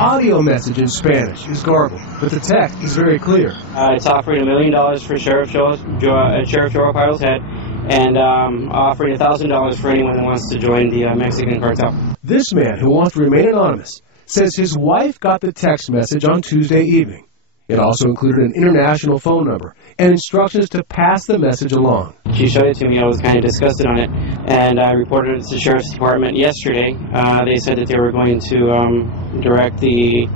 audio message in Spanish is garbled, but the text is very clear. It's offering $1 million for Sheriff Joe Arpaio's head, and offering $1,000 for anyone who wants to join the Mexican cartel. This man, who wants to remain anonymous, says his wife got the text message on Tuesday evening. It also included an international phone number and instructions to pass the message along. She showed it to me. I was kind of disgusted on it, and I reported it to the Sheriff's Department yesterday. They said that they were going to direct the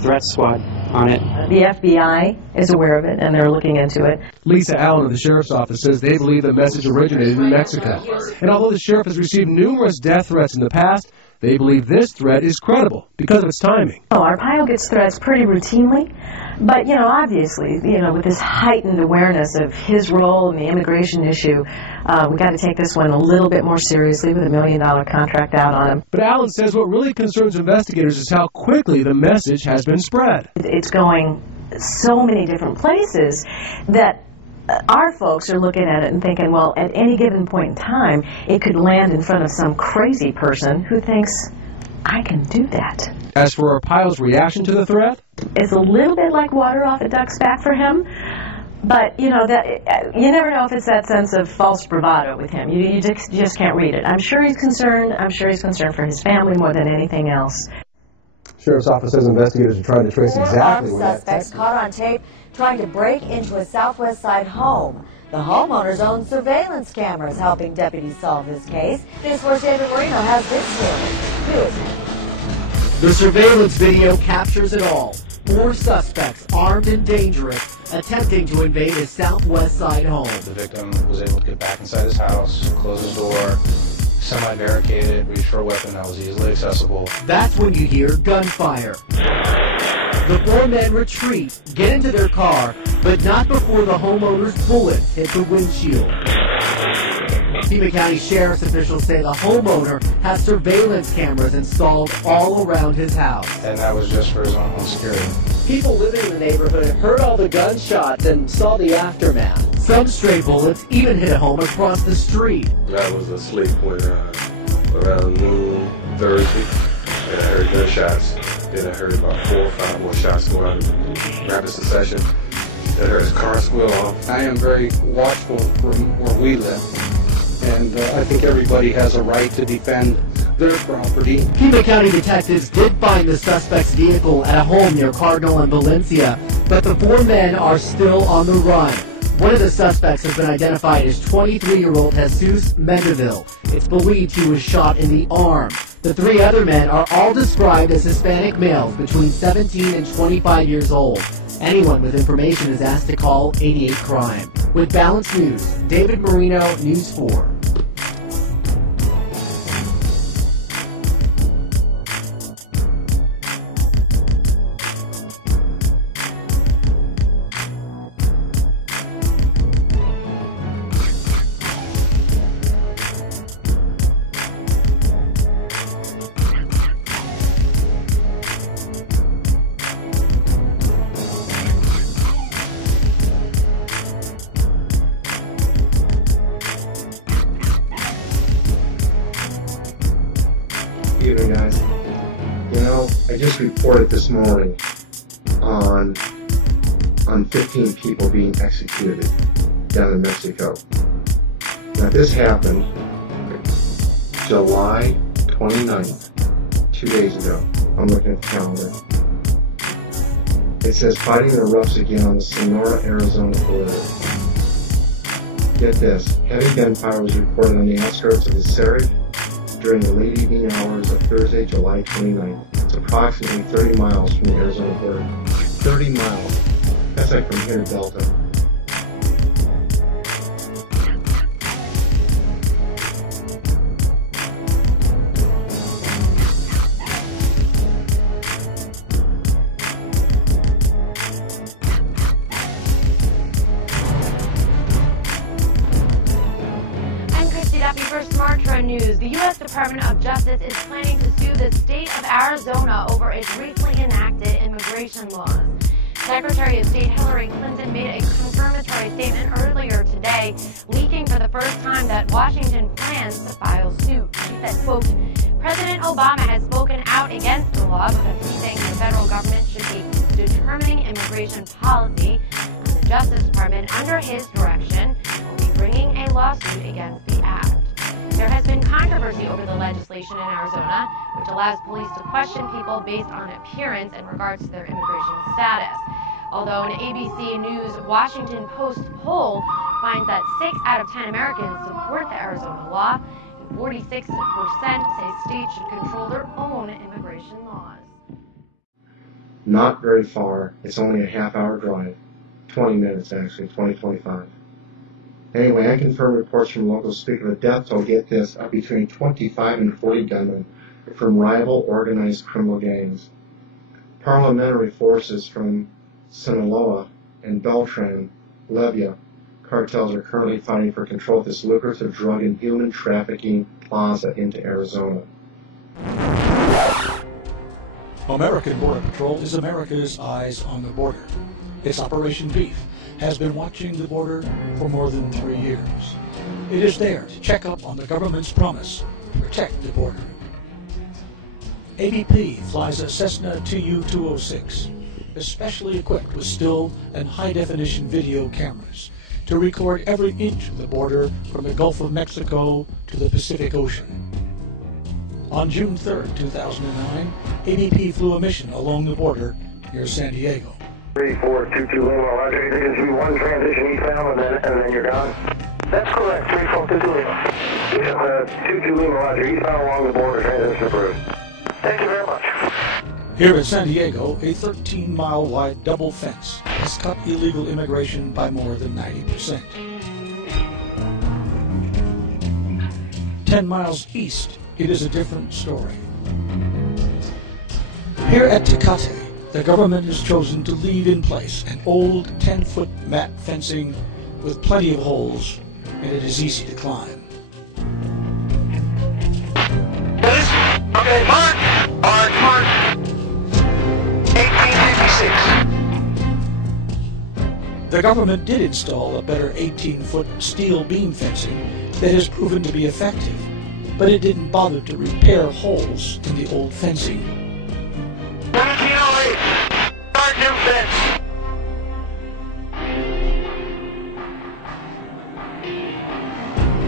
threat squad on it. The FBI is aware of it, and they're looking into it. Lisa Allen of the Sheriff's Office says they believe the message originated in Mexico. And although the Sheriff has received numerous death threats in the past, they believe this threat is credible because of its timing. Arpaio gets threats pretty routinely, but, obviously, with this heightened awareness of his role in the immigration issue, we got to take this one a little bit more seriously with $1 million contract out on him. But Allen says what really concerns investigators is how quickly the message has been spread. It's going so many different places that our folks are looking at it and thinking, well, at any given point in time, it could land in front of some crazy person who thinks, I can do that. As for Arpaio's reaction to the threat? It's a little bit like water off a duck's back for him, but, you never know if it's that sense of false bravado with him. You just can't read it. I'm sure he's concerned. I'm sure he's concerned for his family more than anything else. Sheriff's Office says investigators are trying to trace exactly where that suspects caught on tape trying to break into a Southwest Side home. The homeowner's own surveillance cameras helping deputies solve this case. News 4's David Marino has this story. The surveillance video captures it all. 4 suspects, armed and dangerous, attempting to invade a Southwest Side home. The victim was able to get back inside his house, close his door, semi-barricaded, reach for a weapon that was easily accessible. That's when you hear gunfire. The 4 men retreat, get into their car, but not before the homeowner's bullets hit the windshield. Pima County Sheriff's officials say the homeowner has surveillance cameras installed all around his house. And that was just for his own security. People living in the neighborhood heard all the gunshots and saw the aftermath. Some stray bullets even hit a home across the street. I was asleep when around noon Thursday, and I heard gunshots. Then I heard about 4 or 5 more shots go out in rapid succession. Then I heard his car squeal off. I am very watchful from where we live, and I think everybody has a right to defend their property. Pima County detectives did find the suspect's vehicle at a home near Cardinal and Valencia, but the 4 men are still on the run. One of the suspects has been identified as 23-year-old Jesus Mendeville. It's believed he was shot in the arm. The 3 other men are all described as Hispanic males between 17 and 25 years old. Anyone with information is asked to call 88 Crime. With Balanced News, David Marino, News 4. Evening, guys. I just reported this morning on 15 people being executed down in Mexico. Now, this happened July 29th, 2 days ago. I'm looking at the calendar. It says fighting erupts again on the Sonora-Arizona border. Get this, heavy gunfire was reported on the outskirts of the Serra during the late evening hours of Thursday, July 29th. It's approximately 30 miles from the Arizona border. 30 miles. That's like from here to Delta. News. The U.S. Department of Justice is planning to sue the state of Arizona over its recently enacted immigration laws. Secretary of State Hillary Clinton made a confirmatory statement earlier today, leaking for the first time that Washington plans to file suit. She said, quote, President Obama has spoken out against the law because he thinks the federal government should be determining immigration policy, and the Justice Department, under his direction, will be bringing a lawsuit against the act. There has been controversy over the legislation in Arizona, which allows police to question people based on appearance in regards to their immigration status. Although an ABC News Washington Post poll finds that 6 out of 10 Americans support the Arizona law, 46% say states should control their own immigration laws. Not very far. It's only a half-hour drive. 20 minutes, actually. 20-25. Anyway, unconfirmed reports from locals speak of a death toll, get this, of between 25 and 40 gunmen from rival organized criminal gangs. Paramilitary forces from Sinaloa and Beltran, Libya, cartels are currently fighting for control of this lucrative drug and human trafficking plaza into Arizona. American Border Patrol is America's eyes on the border. Its Operation Beef has been watching the border for more than 3 years. It is there to check up on the government's promise to protect the border. ABP flies a Cessna Tu-206, especially equipped with still and high-definition video cameras to record every inch of the border from the Gulf of Mexico to the Pacific Ocean. On June 3, 2009, ABP flew a mission along the border near San Diego. 3422 Lima, Roger. You think it's be one transition eastbound and then you're gone? That's correct, 3422 Lima. Yeah, 22 Lima, Roger. Eastbound along the border, transition approved. Thank you very much. Here in San Diego, a 13-mile wide double fence has cut illegal immigration by more than 90%. 10 miles east, it is a different story. Here at Tecate, the government has chosen to leave in place an old 10-foot mat fencing with plenty of holes, and it is easy to climb. Okay, mark! 1856. The government did install a better 18-foot steel beam fencing that has proven to be effective, but it didn't bother to repair holes in the old fencing. 1908, start new fence.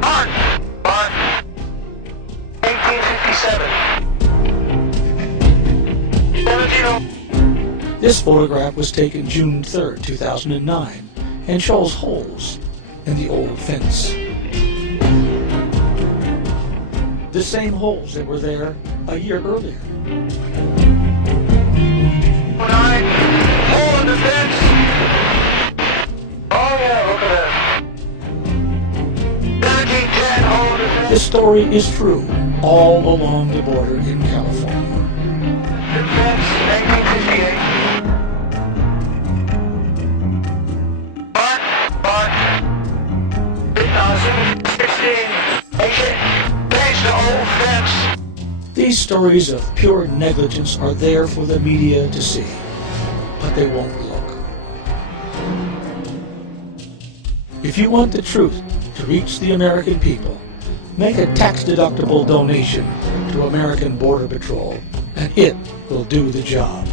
Mark! 1857. 17. This photograph was taken June 3, 2009, and shows holes in the old fence. The same holes that were there a year earlier. 9, hole in the fence. Oh yeah, look at that. 1710, hole in the fence. This story is true all along the border in California. The fence, 1958. Mark. 2016. Thanks to old fence. These stories of pure negligence are there for the media to see, but they won't look. If you want the truth to reach the American people, make a tax-deductible donation to American Border Patrol, and it will do the job.